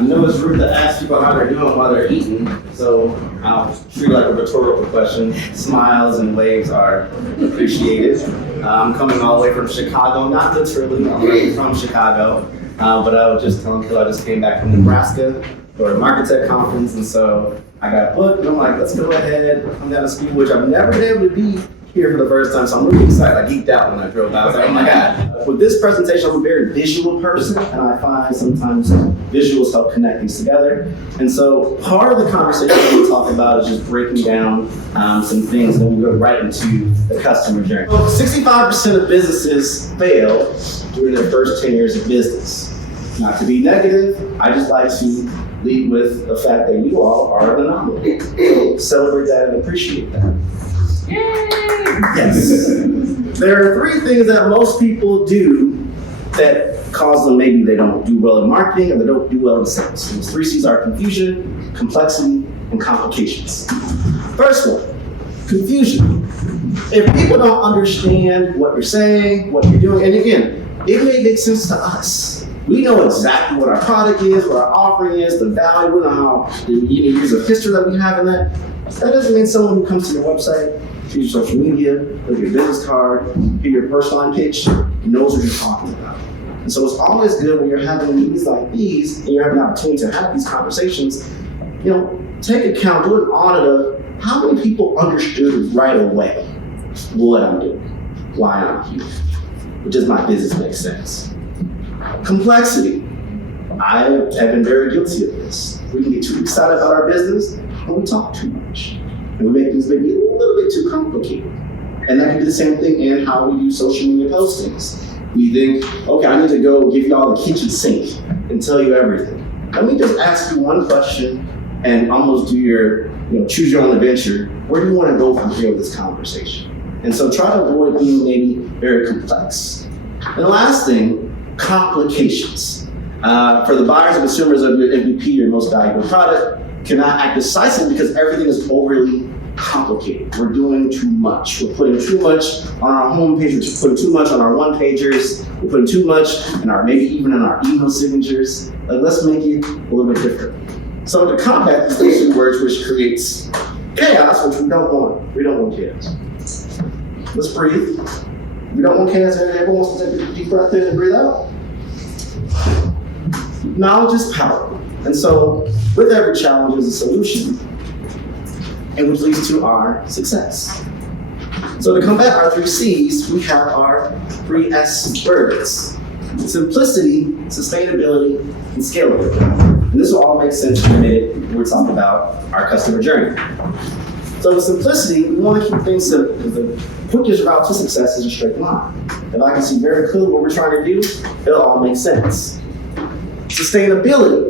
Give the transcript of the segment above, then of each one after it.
I know it's rude to ask people how they're doing while they're eating, so I'll treat it like a rhetorical question. Smiles and waves are appreciated. I'm coming all the way from Chicago, not literally, I'm really from Chicago, but I was just telling people I just came back from Nebraska for a Market Tech conference, and so I got booked, and I'm like, let's go ahead, come down to speed, which I've never been able to be here for the first time, so I'm really excited. I geeked out when I drove out. I was like, oh my God. With this presentation, I'm a very visual person, and I find sometimes visuals help connect these together. And so part of the conversation we talk about is just breaking down some things, and then we go right into the customer journey. 65% of businesses fail during their first 10 years of business. Not to be negative, I just like to lead with the fact that you all are an anomaly. So celebrate that and appreciate that. Yay! Yes. There are three things that most people do that cause them, maybe they don't do well in marketing or they don't do well in sales. Those three C's are confusion, complexity, and complications. First one, confusion. If people don't understand what you're saying, what you're doing, and again, it may make sense to us. We know exactly what our product is, what our offering is, the value, we know how the years of history that we have in that. That doesn't mean someone who comes to your website, see your social media, look at your business card, hear your first line pitch, knows what you're talking about. And so it's always good when you're having meetings like these and you're having an opportunity to have these conversations, take account, do an audit of how many people understood right away what I'm doing, why I'm here, does my business make sense? Complexity. I have been very guilty of this. We can get too excited about our business and we talk too much. And we make things maybe a little bit too complicated. And that can be the same thing in how we do social media postings. We think, okay, I need to go give you all the kitchen sink and tell you everything. Let me just ask you one question and almost do your, choose your own adventure. Where do you want to go from here with this conversation? And so try to avoid being maybe very complex. And the last thing, complications. For the buyers and consumers of your MVP, your most valuable product, cannot act decisively because everything is overly complicated. We're doing too much. We're putting too much on our homepage. We're putting too much on our one-pagers. We're putting too much in our, maybe even in our email signatures. Let's make it a little bit different. So to combat these two words, which creates chaos, which we don't want. We don't want chaos. Let's breathe. We don't want chaos. Everyone wants to take a deep breath in and breathe out. Knowledge is power. And so with every challenge is a solution, and which leads to our success. So to combat our three C's, we have our three S words: simplicity, sustainability, and scalability. And this will all make sense in a minute when we're talking about our customer journey. So with simplicity, we want to keep things simple because the quickest route to success is a straight line. If I can see very clearly what we're trying to do, it'll all make sense. Sustainability.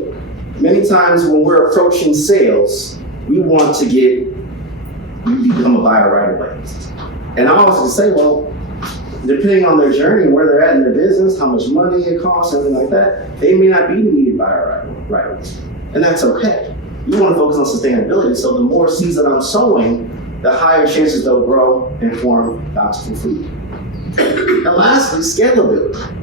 Many times when we're approaching sales, we want to become a buyer right away. And I always say, well, depending on their journey and where they're at in their business, how much money it costs, everything like that, they may not be the needed buyer right away. And that's okay. You want to focus on sustainability, so the more seeds that I'm sowing, the higher chances they'll grow and form bountiful fruit. And lastly, scalability.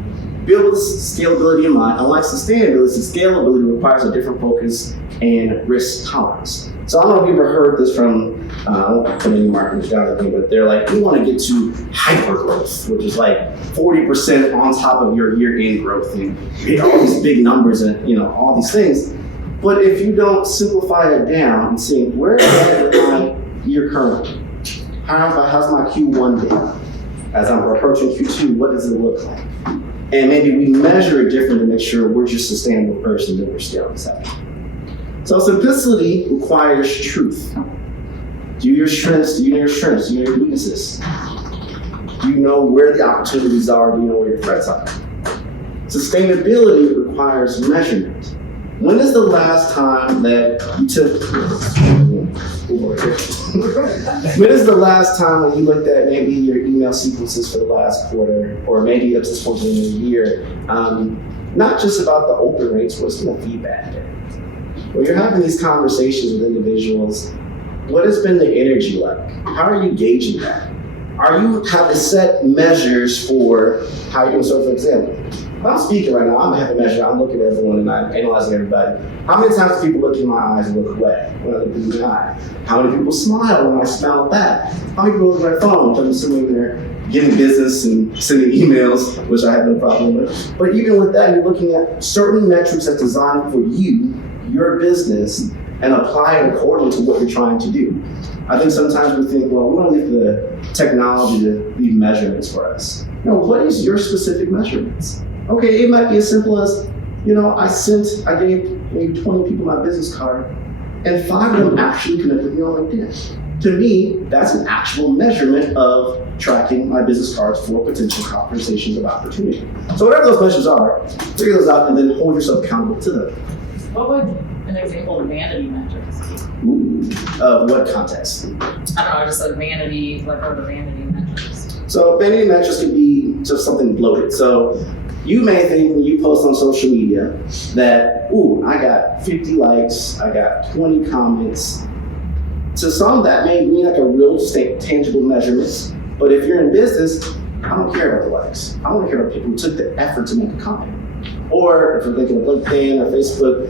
Build with scalability in mind. Unlike sustainability, scalability requires a different focus and risk tolerance. So I don't know if you've ever heard this from, I won't put any marketing guys, but they're like, we want to get to hyper growth, which is like 40% on top of your year-end growth and get all these big numbers and all these things. But if you don't simplify it down and see where am I my year currently? How's my Q1 day? As I'm approaching Q2, what does it look like? And maybe we measure it differently to make sure we're just a sustainable person that we're scaling this out. So simplicity requires truth. Do your strengths, do you know your strengths, do you know your weaknesses? Do you know where the opportunities are, do you know where your threats are? Sustainability requires measurement. When is the last time that you took, when is the last time when you looked at maybe your email sequences for the last quarter, or maybe up to this point in the year, not just about the open rates, what's been the feedback there? When you're having these conversations with individuals, what has been the energy like? How are you gauging that? Are you having set measures for how you're doing? So for example, If I'm speaking right now, I'm gonna have a measure. I'm looking at everyone and I'm analyzing everybody. How many times do people look in my eyes and look away when I look in the eye? How many people smile when I smile back? How many people look at their phone? I'm assuming they're getting business and sending emails, which I have no problem with. But even with that, you're looking at certain metrics that's designed for you, your business, and apply it according to what you're trying to do. I think sometimes we think, well, we don't leave the technology to leave measurements for us. No, what is your specific measurements? Okay, it might be as simple as, I gave maybe 20 people my business card, and 5 of them actually connected with me on LinkedIn. To me, that's an actual measurement of tracking my business cards for potential conversations of opportunity. So whatever those measures are, figure those out and then hold yourself accountable to them. What would an example of vanity metrics be? What context? I don't know, just like vanity, like what are the vanity metrics? So vanity metrics could be just something bloated. So you may think when you post on social media that, I got 50 likes, I got 20 comments. To some, that may mean like a real tangible measurement. But if you're in business, I don't care about the likes. I don't care about people who took the effort to make a comment. Or if they're thinking of LinkedIn or Facebook,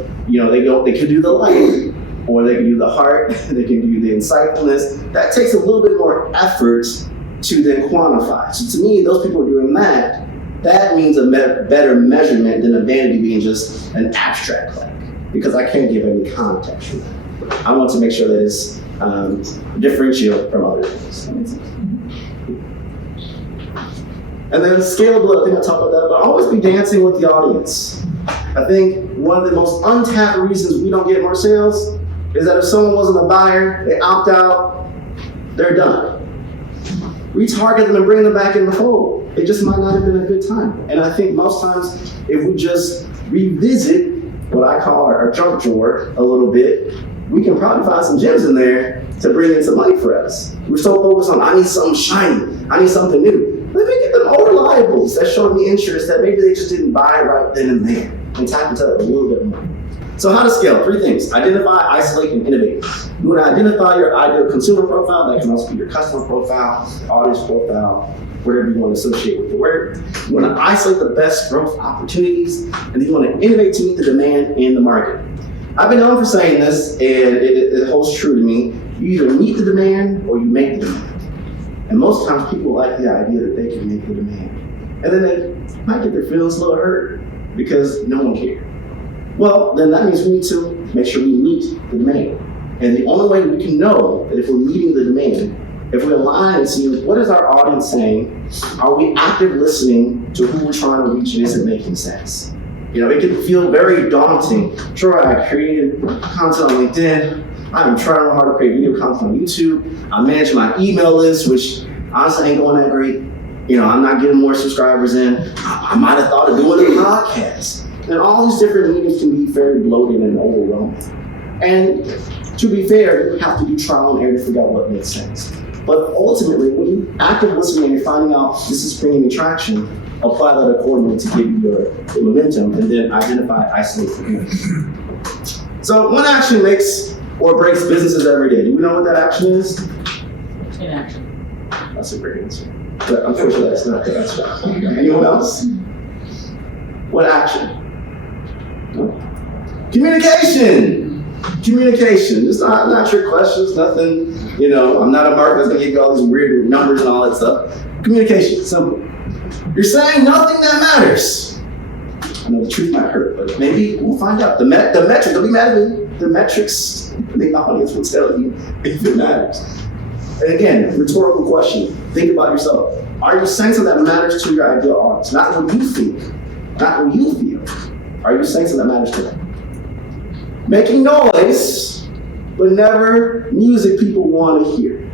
they could do the like, or they can do the heart, they can do the insightfulness. That takes a little bit more effort to then quantify. So to me, those people are doing that. That means a better measurement than a vanity being just an abstract like, because I can't give any context for that. I want to make sure that it's differential from other things. That makes sense. And then scalable, I think I talked about that, but always be dancing with the audience. I think one of the most untapped reasons we don't get more sales is that if someone wasn't a buyer, they opt out, they're done. Retarget them and bring them back in the fold. It just might not have been a good time. And I think most times, if we just revisit what I call our junk drawer a little bit, we can probably find some gems in there to bring in some money for us. We're so focused on, I need something shiny, I need something new. Let me get them old reliables that show me interest that maybe they just didn't buy right then and there, and tap into that a little bit more. So how to scale? 3 things: identify, isolate, and innovate. You want to identify your ideal consumer profile. That can also be your customer profile, audience profile, whatever you want to associate with the word. You want to isolate the best growth opportunities, and then you want to innovate to meet the demand in the market. I've been known for saying this, and it holds true to me. You either meet the demand or you make the demand. And most times people like the idea that they can make the demand. And then they might get their feelings a little hurt because no one cared. Well, then that means we need to make sure we meet the demand. And the only way we can know that if we're meeting the demand, if we align and see what is our audience saying, are we active listening to who we're trying to reach and is it making sense? It can feel very daunting. Sure, I created content on LinkedIn. I'm trying hard to create video content on YouTube. I manage my email list, which honestly ain't going that great. I'm not getting more subscribers in. I might have thought of doing a podcast. And all these different meetings can be very bloated and overwhelming. And to be fair, you have to do trial and error to figure out what makes sense. But ultimately, when you active listening and you're finding out this is bringing me traction, apply that accordingly to give you your momentum, and then identify, isolate the things. So one action makes or breaks businesses every day. Do you know what that action is? Inaction. That's a great answer. But unfortunately, that's not the answer. Anyone else? What action? No. Communication. It's not trick questions, nothing, I'm not a marketer that's gonna give you all these weird numbers and all that stuff. Communication, simple. You're saying nothing that matters. I know the truth might hurt, but maybe we'll find out. The metrics, don't be mad at me. The metrics, the audience will tell you if it matters. And again, rhetorical question. Think about yourself. Are you saying something that matters to your ideal audience? Not what you think, not what you feel. Are you saying something that matters to them? Making noise, but never music people want to hear.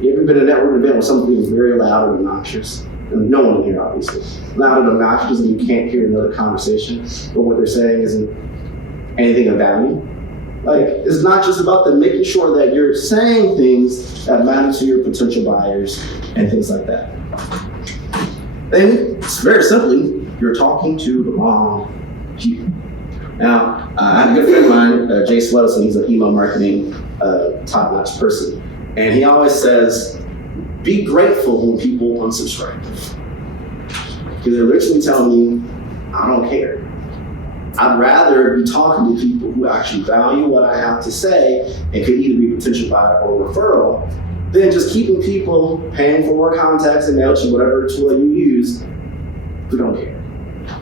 You ever been at a network event where something is very loud and obnoxious? And no one here, obviously. Loud and obnoxious, and you can't hear another conversation, but what they're saying isn't anything of value. It's not just about them making sure that you're saying things that matter to your potential buyers and things like that. Then, very simply, you're talking to the wrong people. Now, I have a good friend of mine, Jay Swellison. He's an email marketing top-notch person. And he always says, be grateful when people unsubscribe. Because they're literally telling you I don't care. I'd rather be talking to people who actually value what I have to say and could either be a potential buyer or referral than just keeping people paying for more contacts and MailChimp, whatever tool you use, who don't care.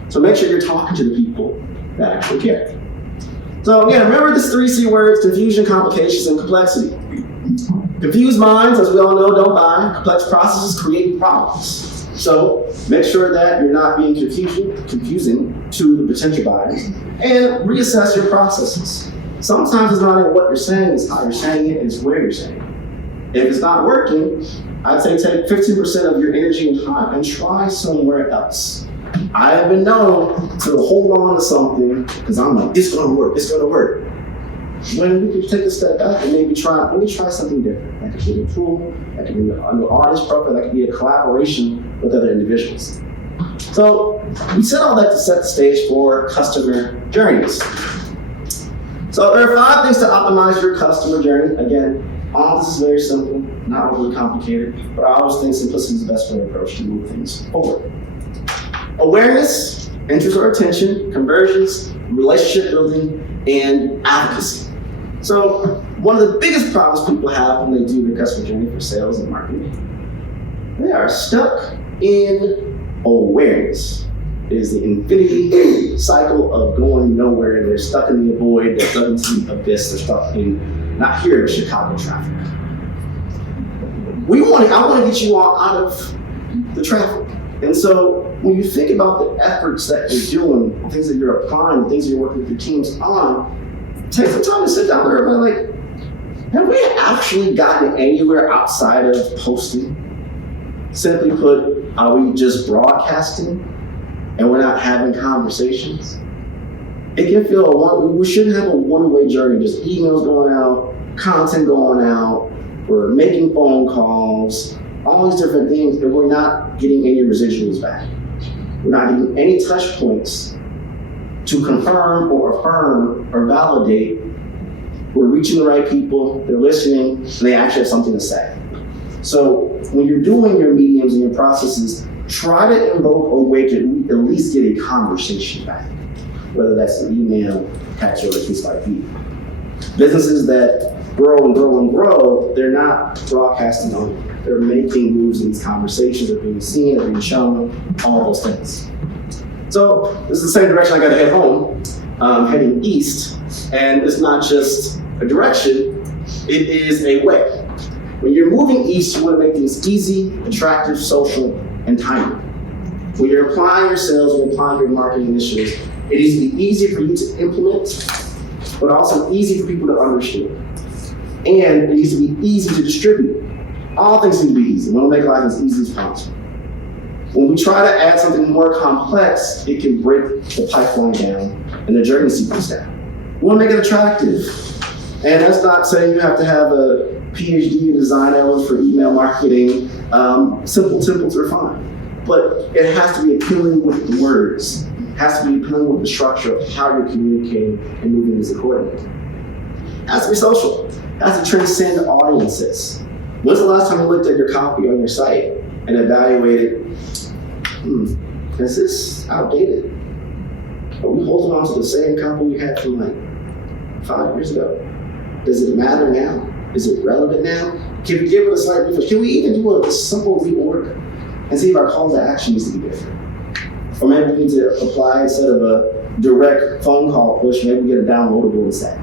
So make sure you're talking to the people that actually care. So again, remember this 3 C words: confusion, complications, and complexity. Confused minds, as we all know, don't buy. Complex processes create problems. So make sure that you're not being confusing to the potential buyers, and reassess your processes. Sometimes it's not in what you're saying, it's how you're saying it, and it's where you're saying it. If it's not working, I'd say take 15% of your energy and time and try somewhere else. I have been known to hold on to something because I'm like, it's gonna work. When we could take a step back and maybe try something different. That could be a tool, that could be a new audience profile, that could be a collaboration with other individuals. So we said all that to set the stage for customer journeys. So there are 5 things to optimize your customer journey. Again, all this is very simple, not overly complicated, but I always think simplicity is the best way to approach to move things forward. Awareness, interest or attention, conversions, relationship building, and advocacy. So one of the biggest problems people have when they do their customer journey for sales and marketing, they are stuck in awareness. It is the infinity cycle of going nowhere. They're stuck in the void, they're stuck in the abyss, they're stuck in, not here, but Chicago traffic. I want to get you all out of the traffic. And so when you think about the efforts that you're doing, the things that you're applying, the things that you're working with your teams on, take some time to sit down there and like, have we actually gotten anywhere outside of posting? Simply put, are we just broadcasting and we're not having conversations? It can feel we shouldn't have a one-way journey, just emails going out, content going out, we're making phone calls, all these different things, but we're not getting any residuals back. We're not getting any touch points to confirm or affirm or validate we're reaching the right people, they're listening, and they actually have something to say. So when you're doing your mediums and your processes, try to invoke a way to at least get a conversation back, whether that's an email, text, or a tweet like feed. Businesses that grow and grow and grow, they're not broadcasting only. They're making moves in these conversations, they're being seen, they're being shown, all those things. So this is the same direction I got to head home, heading east, and it's not just a direction, it is a way. When you're moving east, you want to make things easy, attractive, social, and timely. When you're applying your sales and applying your marketing initiatives, it needs to be easy for you to implement, but also easy for people to understand. And it needs to be easy to distribute. All things need to be easy. We want to make life as easy as possible. When we try to add something more complex, it can break the pipeline down and the journey sequence down. We want to make it attractive. And that's not saying you have to have a PhD in design elements for email marketing. Simple templates are fine. But it has to be appealing with the words. It has to be appealing with the structure of how you're communicating and moving this accordingly. It has to be social. It has to transcend audiences. When's the last time you looked at your copy on your site and evaluated, is this outdated? Are we holding on to the same copy we had from like 5 years ago? Does it matter now? Is it relevant now? Can we give it a slight refresh? Can we even do a simple reorder and see if our call to action needs to be different? Or maybe we need to apply, instead of a direct phone call push, maybe we get a downloadable instead.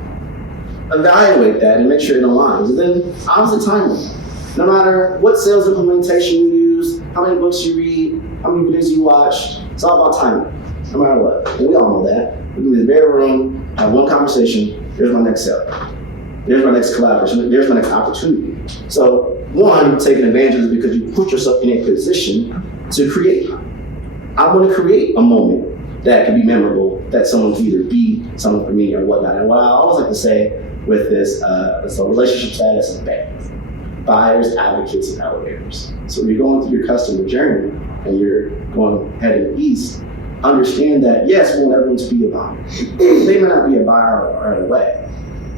Evaluate that and make sure it aligns. And then obviously timing. No matter what sales implementation you use, how many books you read, how many videos you watch, it's all about timing, no matter what. And we all know that. We can be in the very room, have one conversation, here's my next sale. There's my next collaboration, there's my next opportunity. So one, you're taking advantage of it because you put yourself in a position to create. I want to create a moment that can be memorable, that someone can either be someone for me or whatnot. And what I always like to say with this, so relationship status and buyers, advocates, and elevators. So when you're going through your customer journey and you're heading east, understand that yes, we want everyone to be a buyer. They may not be a buyer right away.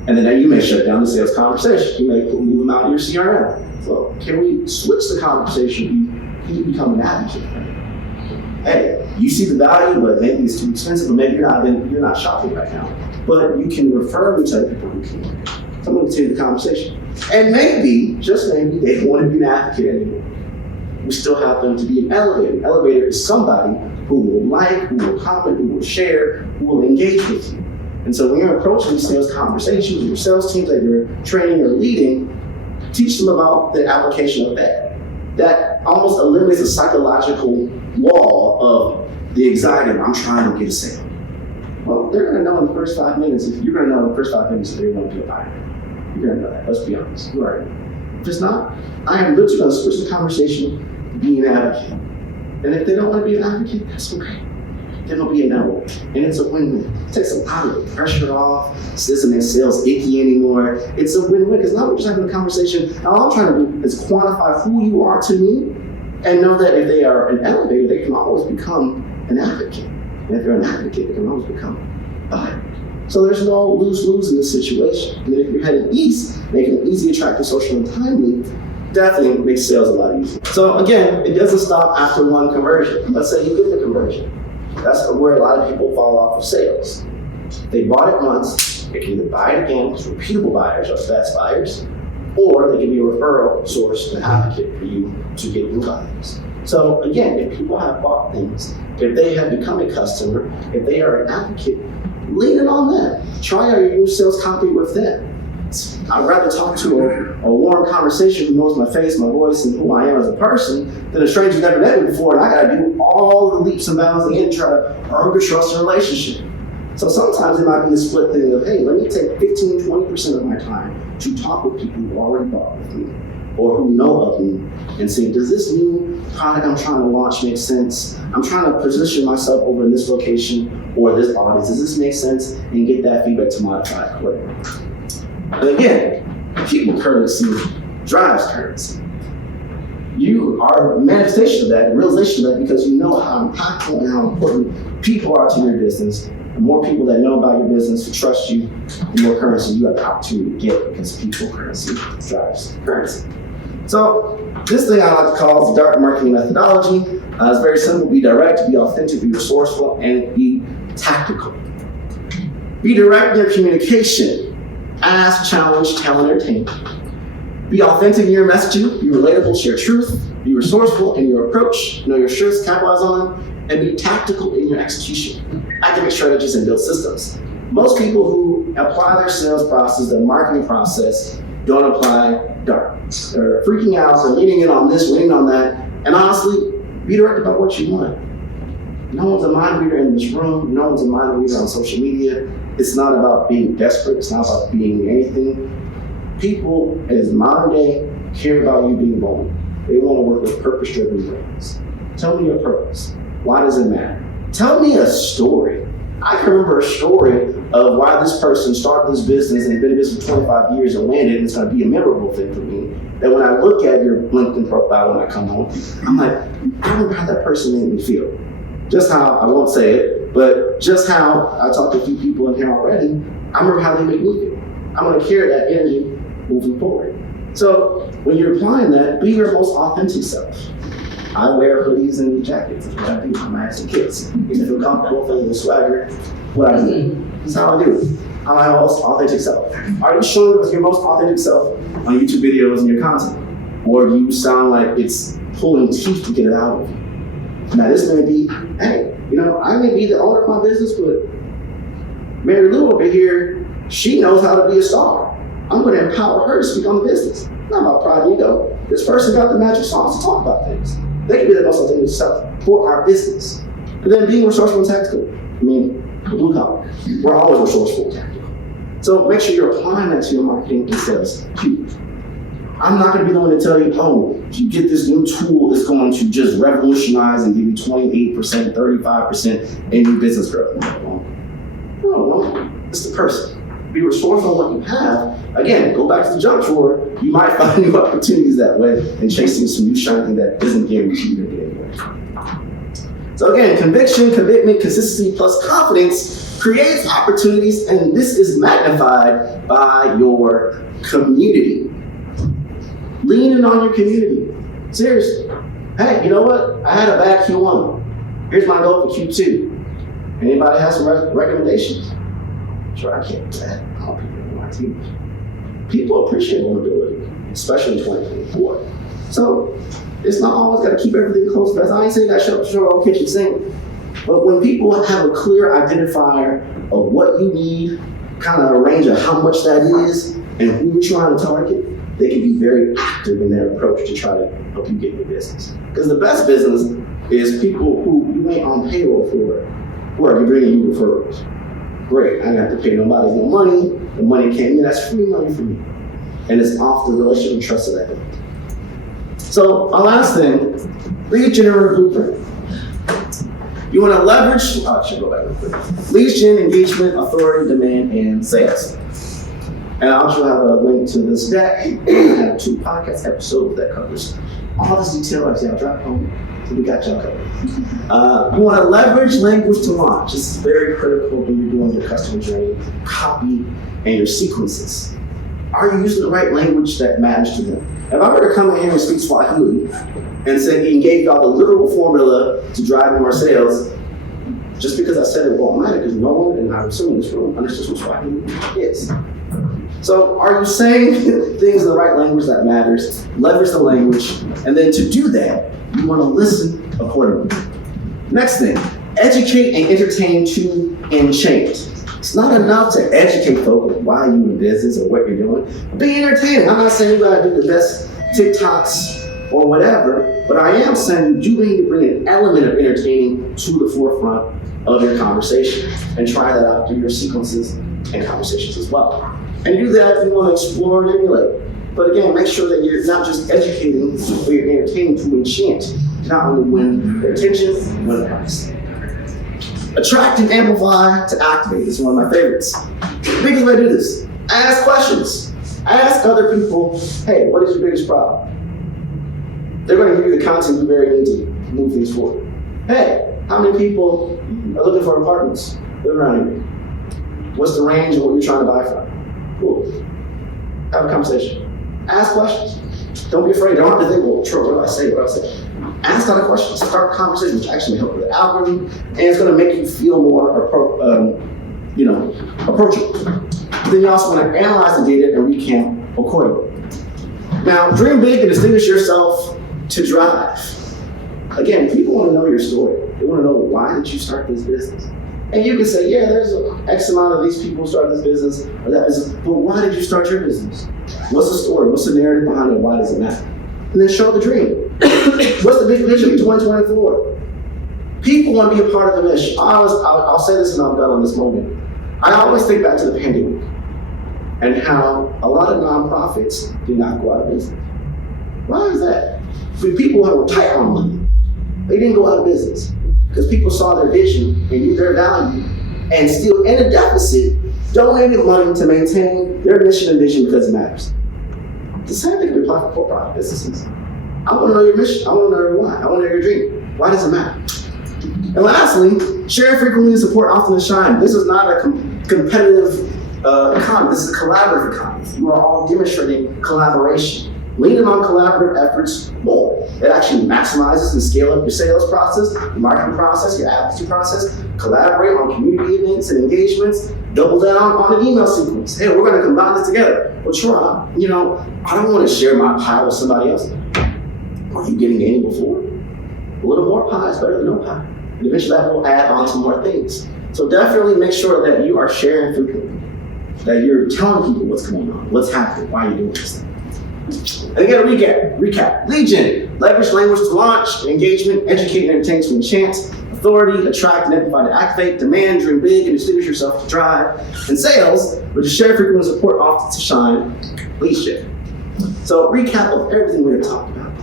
And then you may shut down the sales conversation. You may move them out of your CRM. So can we switch the conversation? You become an advocate. Hey, you see the value, but maybe it's too expensive, or maybe you're not shopping right now. But you can refer me to people who can. Someone can continue the conversation. And maybe, just maybe, they don't want to be an advocate anymore. We still have them to be an elevator. An elevator is somebody who will like, who will comment, who will share, who will engage with you. And so when you're approaching these sales conversations, your sales teams that you're training or leading, teach them about the application of that. That almost eliminates a psychological wall of the anxiety of, I'm trying to get a sale. Well, they're going to know in the first 5 minutes, if you're going to know in the first 5 minutes if they're going to be a buyer. You're going to know that, let's be honest. You already know. If it's not, I am literally going to switch the conversation to being an advocate. And if they don't want to be an advocate, that's okay. Then it'll be a no. And it's a win-win. It takes a lot of the pressure off. This doesn't make sales icky anymore. It's a win-win because now we're just having a conversation. And all I'm trying to do is quantify who you are to me and know that if they are an elevator, they can always become an advocate. And if they're an advocate, they can always become a buyer. So there's no lose-lose in this situation. And if you're headed east, making it easy, attractive, social, and timely, definitely makes sales a lot easier. So again, it doesn't stop after one conversion. Let's say you get the conversion. That's where a lot of people fall off of sales. They bought it once, they can either buy it again, because repeatable buyers are the best buyers, or they can be a referral source, an advocate for you to get new clients. So again, if people have bought things, if they have become a customer, if they are an advocate, lean it on them. Try out your new sales copy with them. I'd rather talk to a warm conversation who knows my face, my voice, and who I am as a person than a stranger who's never met me before, and I gotta do all the leaps and bounds again to try to earn good trust in a relationship. So sometimes it might be a split thing of, hey, let me take 15, 20% of my time to talk with people who already bought with me or who know of me and say, does this new product I'm trying to launch make sense? I'm trying to position myself over in this location or this audience. Does this make sense? And get that feedback to modify it accordingly. And again, people currency drives currency. You are a manifestation of that, realization of that, because you know how impactful and how important people are to your business. The more people that know about your business, who trust you, the more currency you have the opportunity to get because people currency drives currency. So this thing I like to call the D.A.R.T marketing methodology. It's very simple: be direct, be authentic, be resourceful, and be tactical. Be direct in your communication. Ask, challenge, tell, and entertain. Be authentic in your messaging, be relatable, share truth, be resourceful in your approach, know your strengths, capitalize on them, and be tactical in your execution. Activate strategies and build systems. Most people who apply their sales process, their marketing process, don't apply D.A.R.T. They're freaking out, they're leaning in on this, leaning on that, and honestly, be direct about what you want. No one's a mind reader in this room, no one's a mind reader on social media. It's not about being desperate, it's not about being anything. People, as modern day, care about you being bold. They want to work with purpose-driven brands. Tell me your purpose. Why does it matter? Tell me a story. I can remember a story of why this person started this business and been in business for 25 years and landed, and it's going to be a memorable thing for me. That when I look at your LinkedIn profile when I come home, I'm like, I remember how that person made me feel. Just how, I won't say it, but just how I talked to a few people in here already, I remember how they make me feel. I'm going to carry that energy moving forward. So when you're applying that, be your most authentic self. I wear hoodies and jackets. That's what I do. I'm asking kids. If you feel comfortable, feeling the swagger, what I do. That's how I do. I'm my most authentic self. Are you showing your most authentic self on YouTube videos and your content? Or do you sound like it's pulling teeth to get it out of you? Now this may be, hey, I may be the owner of my business, but Mary Lou over here, she knows how to be a star. I'm going to empower her to speak on the business. Not about pride and ego. This person got the magic sauce to talk about things. They can be the most authentic self for our business. And then being resourceful and tactical. Blue collar. We're always resourceful and tactical. So make sure you're applying that to your marketing and sales. Huge. I'm not going to be the one to tell you, oh, if you get this new tool, it's going to just revolutionize and give you 28%, 35% in new business growth. No, it's the person. Be resourceful in what you have. Again, go back to the junk drawer. You might find new opportunities that way and chasing some new shiny thing that isn't guaranteed to get anywhere. So again, conviction, commitment, consistency plus confidence creates opportunities, and this is magnified by your community. Lean in on your community. Seriously. Hey, you know what? I had a bad Q1. Here's my goal for Q2. Anybody has some recommendations? Sure, I can't do that. All people on my team. People appreciate vulnerability, especially in 2024. So it's not always got to keep everything close. As I ain't saying that show on kitchen sink, but when people have a clear identifier of what you need, kind of a range of how much that is, and who you're trying to target, they can be very active in their approach to try to help you get your business. Because the best business is people who you ain't on payroll for, who are bringing you referrals. Great, I don't have to pay nobody no money. The money came in, that's free money for me. And it's off the relationship and trust of that. So our last thing, lead generator blueprint. You want to leverage, I should go back real quick. Lead gen, engagement, authority, demand, and sales. And I'll also have a link to this deck. I have 2 podcast episodes that covers all this detail. I'll drop home. So we got y'all covered. You want to leverage language to launch. This is very critical when you're doing your customer journey, copy, and your sequences. Are you using the right language that matters to them? If I were to come in here and speak Swahili and say and gave y'all the literal formula to drive more sales, just because I said it won't matter because no one, and I'm assuming in this room, understands what Swahili is. So are you saying things in the right language that matters, leverage the language, and then to do that, you want to listen accordingly. Next thing, educate and entertain to enchant. It's not enough to educate folks on why you're in business or what you're doing. Be entertaining. I'm not saying you gotta do the best TikToks or whatever, but I am saying you need to bring an element of entertaining to the forefront of your conversation and try that out through your sequences and conversations as well. And do that if you want to explore and emulate. But again, make sure that you're not just educating, but you're entertaining to enchant. To not only win their attention, win the price. Attract and amplify to activate. This is one of my favorites. The biggest way to do this, ask questions. Ask other people, hey, what is your biggest problem? They're going to give you the content you very need to move things forward. Hey, how many people are looking for apartments? Live around here. What's the range of what you're trying to buy from? Cool. Have a conversation. Ask questions. Don't be afraid. Don't have to think, well, sure, what do I say? Ask other questions. Start conversations, which actually help with the algorithm, and it's going to make you feel more approachable. Then you also want to analyze the data and recamp accordingly. Now, dream big and distinguish yourself to drive. Again, people want to know your story. They want to know why did you start this business. And you can say, yeah, there's X amount of these people who started this business or that business, but why did you start your business? What's the story? What's the narrative behind it? Why does it matter? And then show the dream. What's the big vision for 2024? People want to be a part of the mission. I'll say this and I'm done on this moment. I always think back to the pandemic and how a lot of nonprofits did not go out of business. Why is that? For people who were tight on money, they didn't go out of business because people saw their vision and knew their value and still in a deficit donated money to maintain their mission and vision because it matters. The same thing can apply for for-profit businesses. I want to know your mission. I want to know your why. I want to know your dream. Why does it matter? And lastly, share frequently and support often and shine. This is not a competitive economy. This is a collaborative economy. You are all demonstrating collaboration. Leaning on collaborative efforts more. It actually maximizes and scale up your sales process, your marketing process, your advocacy process. Collaborate on community events and engagements. Double down on an email sequence. Hey, we're going to combine this together. Well, sure, I don't want to share my pie with somebody else. Are you getting any before? A little more pie is better than no pie. And eventually that will add on to more things. So definitely make sure that you are sharing frequently. That you're telling people what's going on, what's happening, why you're doing this thing. And again, recap. Lead gen, leverage language to launch, engagement, educate and entertain to enchant, authority, attract and amplify to activate, demand, dream big and distinguish yourself to drive, and sales, which is share frequently, support often to shine, lead gen. So recap of everything we have talked about.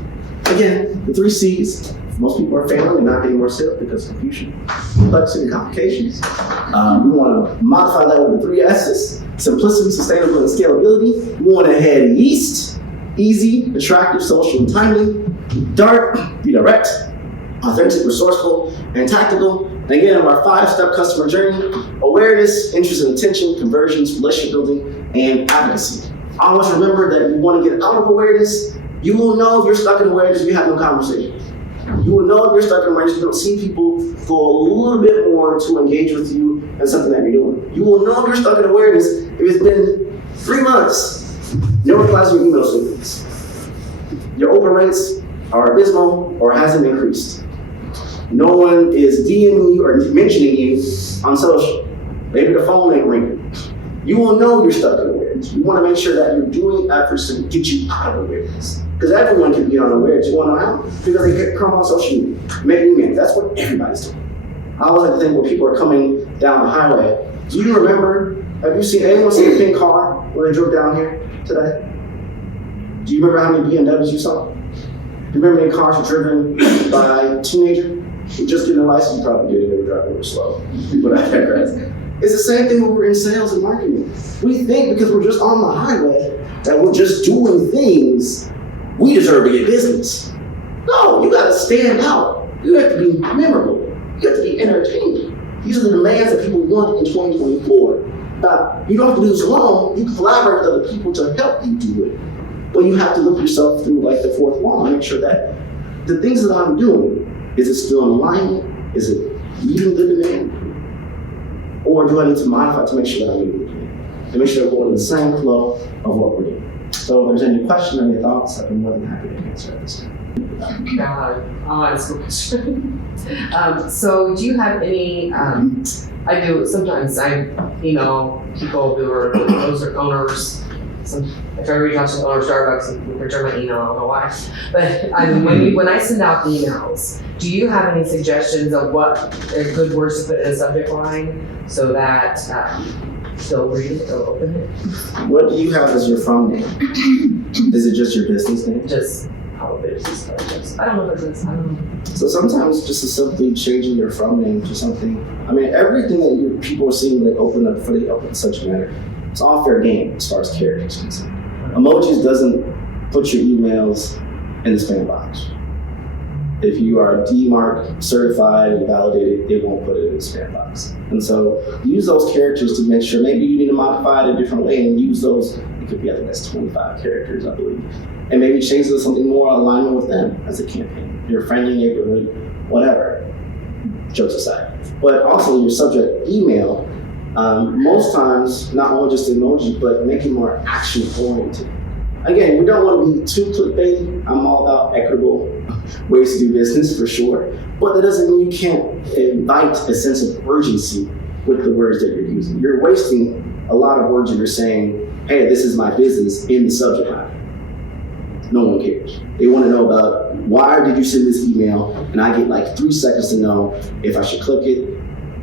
Again, the 3 C's. Most people are failing and not getting more sales because of confusion, complexity, and complications. We want to modify that with the 3 S's: simplicity, sustainability, and scalability. We want to head east, easy, attractive, social, and timely. D.A.R.T, be direct, authentic, resourceful, and tactical. And again, our 5-step customer journey: awareness, interest and attention, conversions, relationship building, and advocacy. Always remember that you want to get out of awareness. You will know if you're stuck in awareness if you have no conversation. You will know if you're stuck in awareness. You don't see people go a little bit more to engage with you and something that you're doing. You will know if you're stuck in awareness if it's been 3 months. No replies to your email statements. Your open rates are abysmal or hasn't increased. No one is DMing you or mentioning you on social. Maybe the phone ain't ringing. You will know you're stuck in awareness. You want to make sure that you're doing efforts to get you out of awareness. Because everyone can be on awareness. You want to know how? Because they come on social media, making emails. That's what everybody's doing. I always like to think when people are coming down the highway, do you remember, have you seen anyone see a pink car when they drove down here today? Do you remember how many BMWs you saw? Do you remember how many cars were driven by a teenager who just getting a license? You probably did if they were driving really slow. People that digress. It's the same thing when we're in sales and marketing. We think because we're just on the highway that we're just doing things, we deserve to get business. No, you gotta stand out. You have to be memorable. You have to be entertaining. These are the demands that people want in 2024. Now, you don't have to do this alone. You can collaborate with other people to help you do it. But you have to look yourself through like the fourth wall and make sure that the things that I'm doing, is it still in alignment? Is it meeting the demand? Or do I need to modify to make sure that I'm meeting the demand? To make sure we're going in the same flow of what we're doing. So if there's any question or any thoughts, I'd be more than happy to answer at this time. I'll ask a question. So do you have any, I do, sometimes I email people who are those are owners. If I reach out to the owner of Starbucks and return my email, I don't know why. But when I send out emails, do you have any suggestions of what are good words to put in a subject line so that they'll read it, they'll open it? What do you have as your from name? Is it just your business name? Just how it is. I don't know if it's, I don't know. So sometimes just simply changing your from name to something. I mean, everything that people are seeing when they open up, before they open the subject matter, it's all fair game as far as characters concerned. Emojis doesn't put your emails in the spam box. If you are D.A.R.T certified and validated, it won't put it in the spam box. And so use those characters to make sure maybe you need to modify it a different way and use those. It could be, I think that's 25 characters, I believe. And maybe change it to something more alignment with them as a campaign. Your friendly neighborhood, whatever. Jokes aside. But also your subject email, most times, not only just emoji, but make it more action-oriented. Again, we don't want to be too clickbaity. I'm all about equitable ways to do business, for sure. But that doesn't mean you can't invite a sense of urgency with the words that you're using. You're wasting a lot of words if you're saying, hey, this is my business in the subject line. No one cares. They want to know about why did you send this email, and I get like 3 seconds to know if I should click it.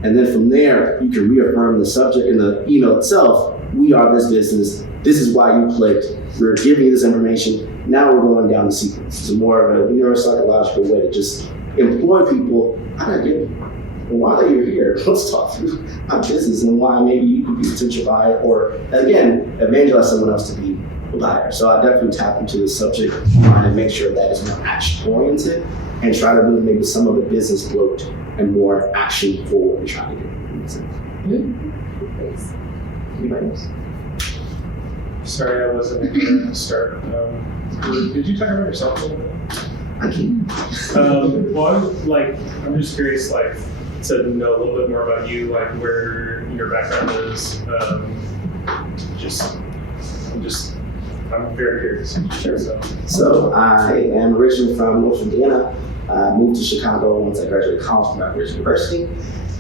And then from there, you can reaffirm the subject in the email itself. We are this business. This is why you clicked. We're giving you this information. Now we're going down the sequence. It's more of a neuropsychological way to just employ people. I don't get it. Why you're here? Let's talk through my business and why maybe you could be a potential buyer, or again, evangelize someone else to be a buyer. So I definitely tap into the subject line and make sure that it's more action oriented and try to move maybe some of the business bloat and more action forward and trying to get it. Thanks. Anybody else? Sorry, I wasn't here to start. Did you talk about yourself a little bit? I can. Well, I'm just curious, to know a little bit more about you, where your background is. I'm very curious. Sure. So I am originally from North Indiana. I moved to Chicago once I graduated college from Rutgers University,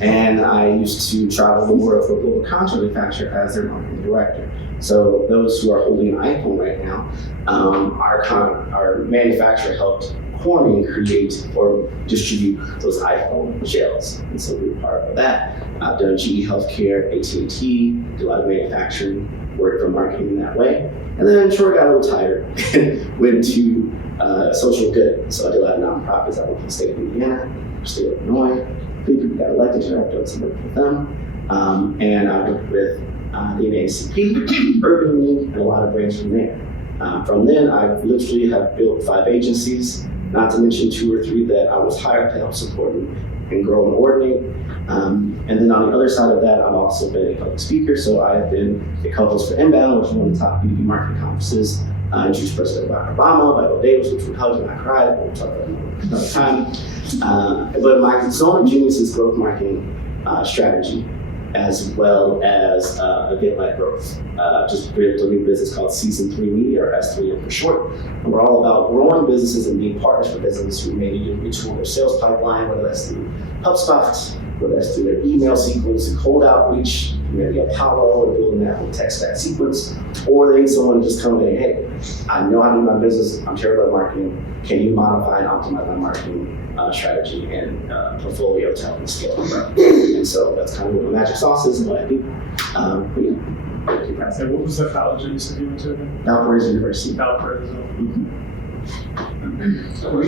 and I used to travel the world for a global contract manufacturer as their marketing director. So those who are holding an iPhone right now, our manufacturer helped Corning create or distribute those iPhone shells, and so we were part of that. I've done GE Healthcare, AT&T, did a lot of manufacturing, worked for marketing in that way, and then sure got a little tired, went to social good. So I did a lot of nonprofits. I worked in the state of Indiana, state of Illinois. People got elected here. I've done some work with them, and I worked with the NAACP, Urban League, and a lot of brands from there. From then, I literally have built 5 agencies, not to mention 2 or 3 that I was hired to help support and grow and coordinate. And then on the other side of that, I've also been a public speaker. So I have been a co-host for Inbound, which is one of the top B2B marketing conferences Introduced President Barack Obama, Viola Davis, which we hugged and I cried. We'll talk about it another time. But my zone of genius is growth marketing strategy, as well as event-led growth. Just built a new business called Season 3 Media, or S3 for short. And we're all about growing businesses and being partners for businesses who may need to retool their sales pipeline, whether that's through HubSpot, whether that's through their email sequence, cold outreach, maybe Apollo, or building that whole tech stack sequence, or they need someone to just come in and, hey, I know how to do my business, I'm terrible at marketing, can you modify and optimize my marketing strategy and portfolio to help me scale and grow? And so that's kind of what my magic sauce is and what I do. But yeah. And what was the college that you said you went to again? Valparaiso University. Valparaiso.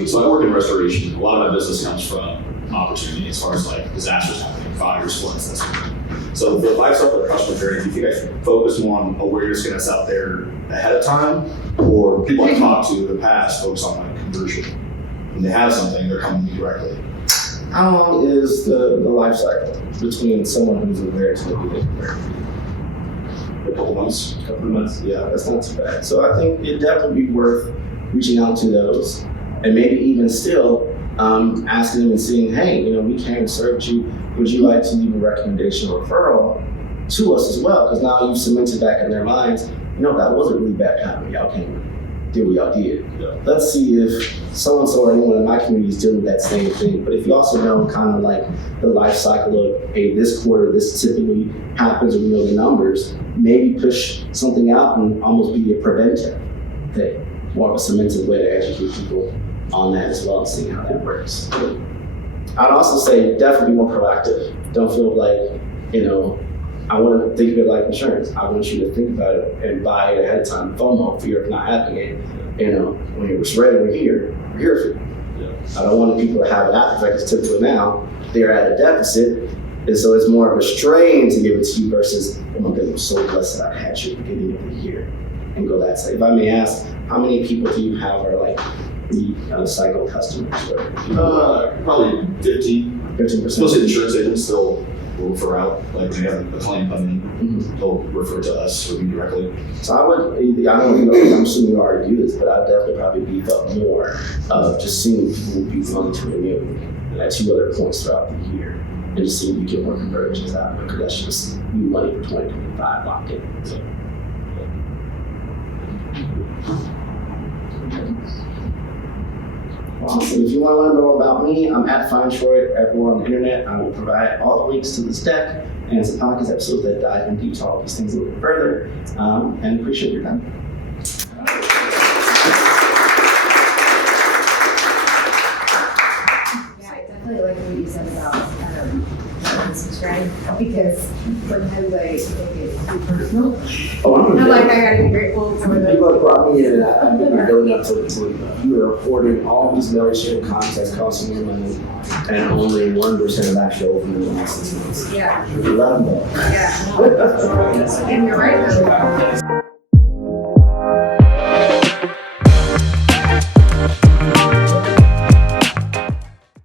So I work in restoration. A lot of my business comes from opportunity as far as like disasters happening, fires, floods, that sort of thing. So for the lifestyle or customer journey, do you think I should focus more on awareness getting us out there ahead of time, or people I've talked to in the past focus on like conversion? When they have something, they're coming to me directly. How long is the life cycle between someone who's aware to maybe they convert? A couple months. A couple of months, yeah, that's not too bad. So I think it'd definitely be worth reaching out to those, and maybe even still asking them and seeing, hey, we came and served you. Would you like to leave a recommendation or referral to us as well? Because now you've cemented back in their minds, that wasn't really bad time when y'all came. Did what y'all did. Yeah. Let's see if so-and-so or anyone in my community is doing that same thing. But if you also know kind of like the life cycle of, hey, this quarter, this typically happens, or we know the numbers, maybe push something out and almost be a preventive thing, more of a cemented way to educate people on that as well and seeing how that works. I'd also say definitely be more proactive. Don't feel like, I want to think of it like insurance. I want you to think about it and buy it ahead of time. FOMO, fear of not having it. When you're ready, we're here for you. Yeah. I don't want people to have that because typically now they're at a deficit. And so it's more of a strain to give it to you versus, oh my goodness, I'm so blessed that I had you at the beginning of the year. And go that side. If I may ask, how many people do you have are like the cycle customers? Probably 15%. Mostly the insurance agents still will refer out, like when they have a claim coming in, they'll refer to us or me directly. So I don't know, I'm assuming you already do this, but I'd definitely probably beef up more of just seeing people be willing to renew at 2 other points throughout the year and just seeing if you get more conversions out of it, because that's just new money for 2025 locked in. So. Awesome. If you want to learn more about me, I'm at FindTroy everywhere on the internet. I will provide all the links to this deck and some podcast episodes that dive into detail all these things a little bit further. And appreciate your time. Yeah, I definitely like what you said about subscribe, because sometimes I take it too personal. I'm like, I gotta be grateful for the People have brought me in and I've been building up to you are reporting all these membership contests costing you money, and only 1% of actually open in the last 6 months. Yeah. You love them. Yeah. And you're right though.